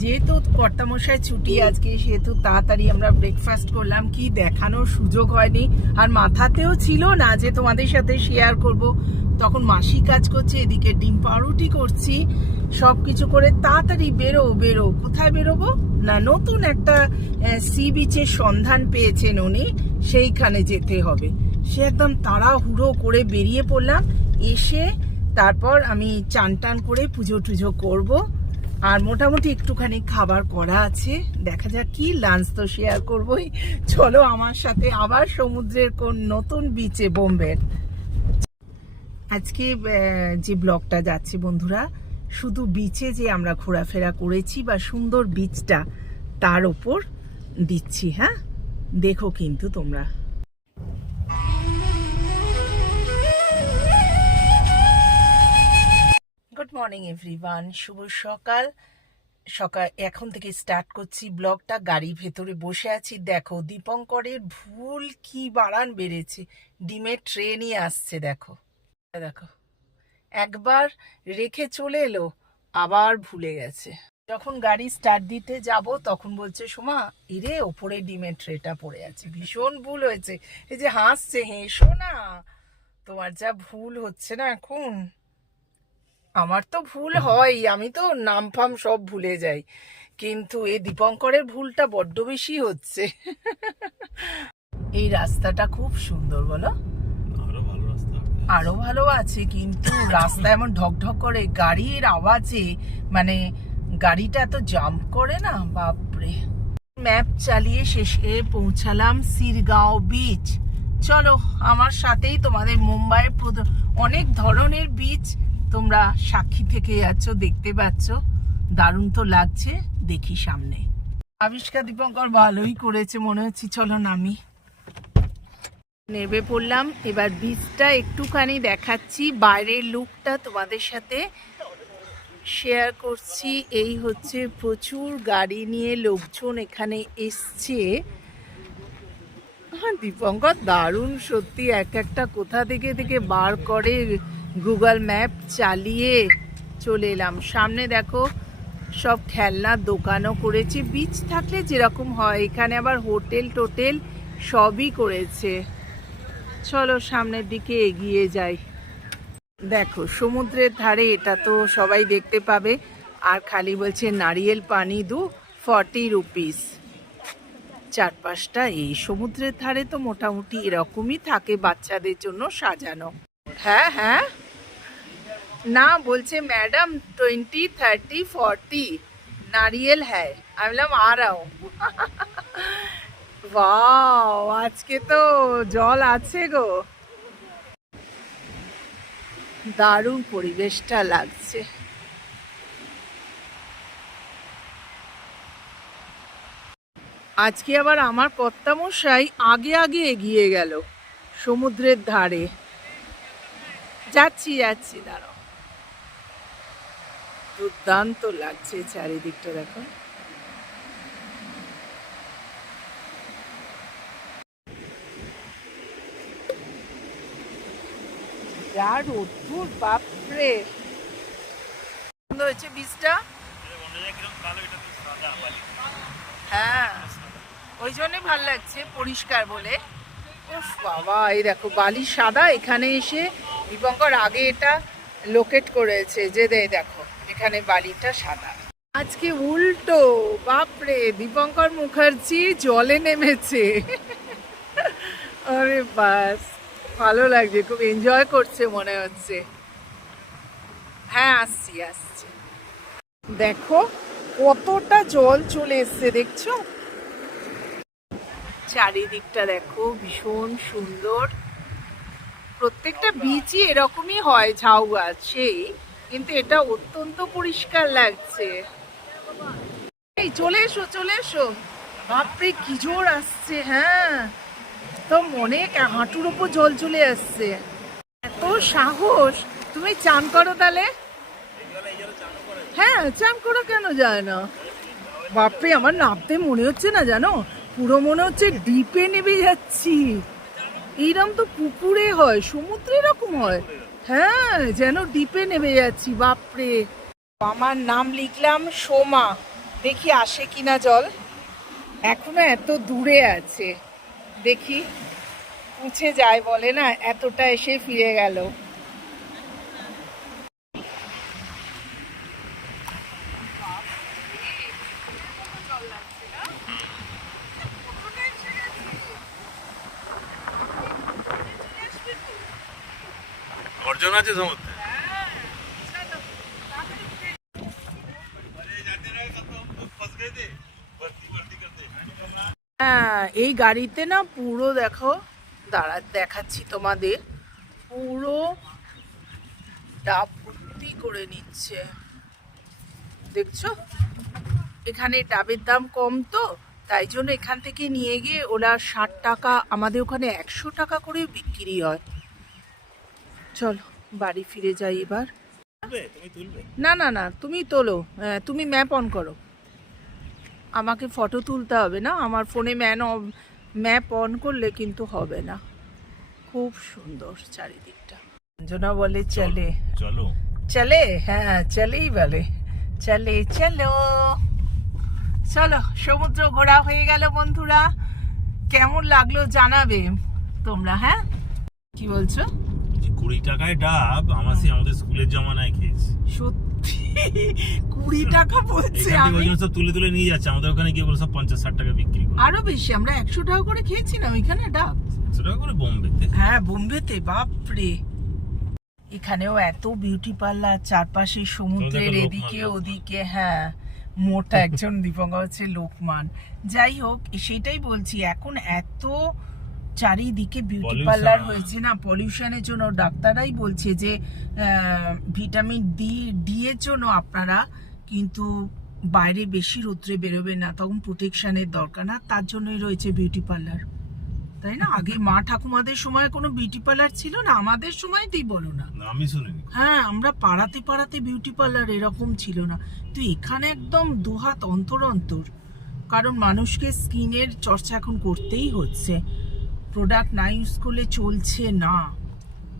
যেহেতু কর্তামশাই ছুটি আজকে, সেহেতু তাড়াতাড়ি আমরা ব্রেকফাস্ট করলাম। কি দেখানোর সুযোগ হয়নি, আর মাথাতেও ছিল না যে তোমাদের সাথে শেয়ার করব। তখন মাসি কাজ করছে, এদিকে ডিম পাউরুটি করছি, সবকিছু করে তাড়াতাড়ি বেরো। কোথায় বেরোবো না, নতুন একটা সি বিচের সন্ধান পেয়েছেন উনি, সেইখানে যেতে হবে। সে একদম তাড়াহুড়ো করে বেরিয়ে পড়লাম। এসে তারপর আমি চান টান করে পুজো টুজো করবো, আর মোটামুটি একটুখানি খাবার করা আছে। দেখা যাক কি লাঞ্চ তো শেয়ার করবোই। চলো আমার সাথে আবার সমুদ্রের কোন নতুন বিচে, বোম্বের। আজকে যে ব্লগটা যাচ্ছে বন্ধুরা, শুধু বিচে যে আমরা ঘোরাফেরা করেছি বা সুন্দর বিচটা, তার ওপর দিচ্ছি। হ্যাঁ, দেখো কিন্তু তোমরা। গুড মর্নিং এভরিওয়ান, শুভ সকাল। এখন থেকে স্টার্ট করছি ব্লগটা। গাড়ির ভেতরে বসে আছি। দেখো দীপঙ্করের ভুল কি বাড়ান বেড়েছে, ডিমের ট্রে নিয়ে আসছে। দেখো একবার রেখে চলে এলো, আবার ভুলে গেছে। যখন গাড়ি স্টার্ট দিতে যাব তখন বলছে, সোমা এরে ওপরে ডিমের ট্রেটা পড়ে আছে, ভীষণ ভুল হয়েছে। এই যে হাসছে, হেসো না, তোমার যা ভুল হচ্ছে না এখন। আমার তো ভুল হয়, আমি তো নাম ফাম সব ভুলে যাই, কিন্তু এই দীপঙ্করের ভুলটা বড্ড বেশি হচ্ছে। এই রাস্তাটা খুব সুন্দর, বলো? আরো ভালো আছে, কিন্তু রাস্তা এমন ঢকঢক করে গাড়ির আওয়াজে, মানে গাড়িটা এত জাম্প করে না, বাপরে। ম্যাপ চালিয়ে শেষে পৌঁছালাম সিরগাঁও বিচ। চলো আমার সাথেই, তোমাদের মুম্বাইয়ের অনেক ধরনের বিচ তোমরা সাক্ষী থেকে যাচ্ছ, দেখতে পাচ্ছ। দারুণ তো লাগছে, দেখি সামনে। আবিষ্কার দীপঙ্কর ভালোই করেছে মনে হচ্ছে। চলো নামি, নেমে পড়লাম। এবার বিচটা একটুখানি দেখাচ্ছি, বাইরের লুকটা তোমাদের সাথে শেয়ার করছি। এই হচ্ছে, প্রচুর গাড়ি নিয়ে লোকজন এখানে এসছে। হ্যাঁ দীপঙ্কর দারুণ সত্যি, একটা কোথা থেকে বার করে গুগল ম্যাপ চালিয়ে চলে এলাম। সামনে দেখো সব খেলনার দোকানও করেছে, বিচ থাকলে যেরকম হয়, এখানে আবার হোটেল টোটেল সবই করেছে। চলো সামনের দিকে এগিয়ে যাই। দেখো সমুদ্রের ধারে, এটা তো সবাই দেখতে পাবে। আর খালি বলছে নারিয়েল পানি 40 রুপিস। চারপাশটা এই সমুদ্রের ধারে তো মোটামুটি এরকমই থাকে, বাচ্চাদের জন্য সাজানো। হ্যাঁ না, বলছে ম্যাডাম 20, 30, 40 নারিয়েল হ্যায়। আমি বললাম আ রাও। ওয়াও, আজকে তো জল আছে গো, দারুণ পরিবেশটা লাগছে। আজকে আবার আমার কর্তামশাই আগে এগিয়ে গেল সমুদ্রের ধারে। যাচ্ছি দাঁড়াও। দুর্দান্ত লাগছে চারিদিকটা, দেখো। যা রোদ্দুর, বাপরে। সুন্দর হয়েছে বীজটা। হ্যাঁ ওই জন্যই ভাল লাগছে, পরিষ্কার বলে। উফ বাবা, এই দেখো বালি সাদা। এখানে এসে দীপঙ্কর আগে এটা লোকেট করেছে যে দেখো এখানে বালিটা সাদা। আজকে উল্টো, বাপরে, দীপঙ্কর মুখার্জি জলে নেমেছে। আরে বাস, ভালো লাগছে, খুব এনজয় করছে মনে হচ্ছে। হ্যাঁ আসছি। দেখো কতটা জল চলে এসছে, দেখছো? চারিদিকটা দেখো, ভীষণ সুন্দর। প্রত্যেকটা বিচই এরকমই হয়, ঝাউ গাছ সেই, কিন্তু এটা অত্যন্ত পরিষ্কার লাগছে। এই চলে এসো। বাপরে কি জোর আসছে। হ্যাঁ তো মনে হাঁটুর ওপর জল চলে আসছে, এত সাহস। তুমি চান করো তাহলে। হ্যাঁ চান করো, কেন যায় না? বাপরে, আমার নামতে মনে হচ্ছে না, জানো, পুরো মনে হচ্ছে ডিপে নেমে যাচ্ছি। এইরকম তো পুকুরে হয়, সমুদ্রে এরকম হয়। হ্যাঁ যেন ডিপে নেমে যাচ্ছি, বাপরে। আমার নাম লিখলাম সোমা, দেখি আসে কিনা জল, এখনো এত দূরে আছে, দেখি উঠে যায় বলে না, এতটা এসে ফিরে গেল। গর্জন আছে সমুদ্রে। হ্যাঁ, এই গাড়িতে না পুরো দেখো, দাঁড়া দেখাচ্ছি তোমাদের, পুরো ডাব ভর্তি করে নিচ্ছে, দেখছো? এখানে ডাবের দাম কম, তো তাই জন্য এখান থেকে নিয়ে গিয়ে ওরা 60 টাকা, আমাদের ওখানে 100 টাকা করে বিক্রি হয়। চলো বাড়ি ফিরে যাই এবার। না না না, তুমি তোলো, তুমি ম্যাপ অন করো, আমাকে ফটো তুলতে হবে না, আমার ফোনে ম্যাপ অন করলে কিন্তু হবে না। খুব সুন্দর চারিদিকটা। অঞ্জনা বলে চলে, চলো চলে, হ্যাঁ চলেই বলে, চলে চলো। চলো, সমুদ্র ঘোরা হয়ে গেল বন্ধুরা, কেমন লাগলো জানাবে তোমরা। হ্যাঁ কি বলছো? 20 টাকায় ডাব আমাদের স্কুলের জমানায় খেয়েছি। সত্যি 20 টাকা বলছে? আমি সব তুলে তুলে নিয়ে যাচ্ছে, আমাদের ওখানে গিয়ে বলে সব 50-60 টাকা বিক্রি করে। আরো বেশি, আমরা 100 টাকা করে খেয়েছিলাম এখানে ডাব। 100 টাকা করে বোম্বেতে? হ্যাঁ বোম্বেতে, বাপরে। এখানেও এত বিউটি পার্লার, চারপাশে সমুদ্রের এদিকে ওদিকে। হ্যাঁ, মোটা একজন দীপঙ্কর হচ্ছে লোকমান। যাই হোক, সেটাই বলছি, এখন এত চারিদিকে বিউটি পার্লার হয়েছে না, পলিউশনের জন্য। ডাক্তাররাই বলছে যে ভিটামিন ডি এর জন্য আপনারা কিন্তু বাইরে বেশি রোদ্রে বেরোবে না, তখন প্রোটেকশনের দরকার না, তার জন্যই রয়েছে বিউটি পার্লার, তাই না? আগে মা ঠাকুমাদের সময় কোনো বিউটি পার্লার ছিল না, আমাদের সময়তেই বলো না, আমি শুনিনি। হ্যাঁ, আমরা পাড়াতে পাড়াতে বিউটি পার্লার এরকম ছিল না, তো এখানে একদম দুহাত অন্তর অন্তর। কারণ মানুষকে স্কিনের চর্চা এখন করতেই হচ্ছে, প্রোডাক্ট না ইউজ করলে চলছে না,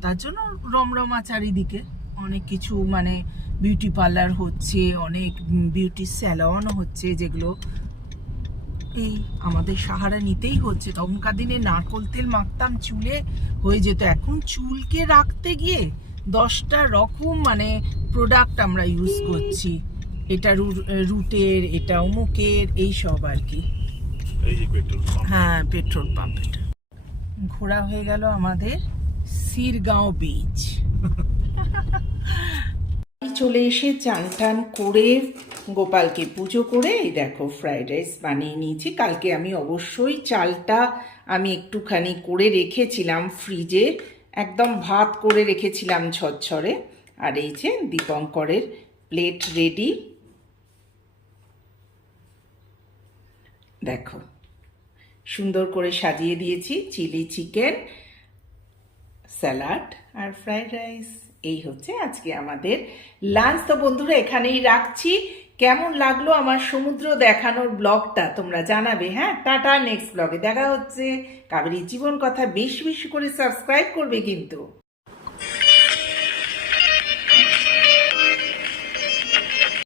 তার জন্য রমরমা চারিদিকে অনেক কিছু, মানে বিউটি পার্লার হচ্ছে, অনেক বিউটি স্যালন হচ্ছে, যেগুলো এই আমাদের সাহারা নিতেই হচ্ছে। তখনকার দিনে নারকোল তেল মাখতাম চুলে, হয়ে যেত। এখন চুলকে রাখতে গিয়ে 10টা রকম মানে প্রোডাক্ট আমরা ইউজ করছি, এটা রুটের, এটা অমুকের, এই সব আর কি। হ্যাঁ, পেট্রোল পাম্প। এটা ঘোরা হয়ে গেল আমাদের সিরগাঁও বিচ। চলে এসে চান টান করে গোপালকে পুজো করে এই দেখো ফ্রাইড রাইস বানিয়ে নিয়েছি। কালকে আমি অবশ্যই চালটা আমি একটুখানি করে রেখেছিলাম ফ্রিজে, একদম ভাত করে রেখেছিলাম ঝরঝরে। আর এই যে দীপঙ্করের প্লেট রেডি, দেখো সুন্দর করে সাজিয়ে দিয়েছি, চিলি চিকেন, স্যালাড আর ফ্রাইড রাইস। এই হচ্ছে আজকে আমাদের লাঞ্চ। তো বন্ধুরা এখানেই রাখছি। কেমন লাগলো আমার সমুদ্র দেখানোর ব্লগটা তোমরা জানাবে। হ্যাঁ, টাটা, নেক্সট ব্লগে দেখা হচ্ছে। কাবেরী জীবন কথা বেশি বেশি করে সাবস্ক্রাইব করবে কিন্তু।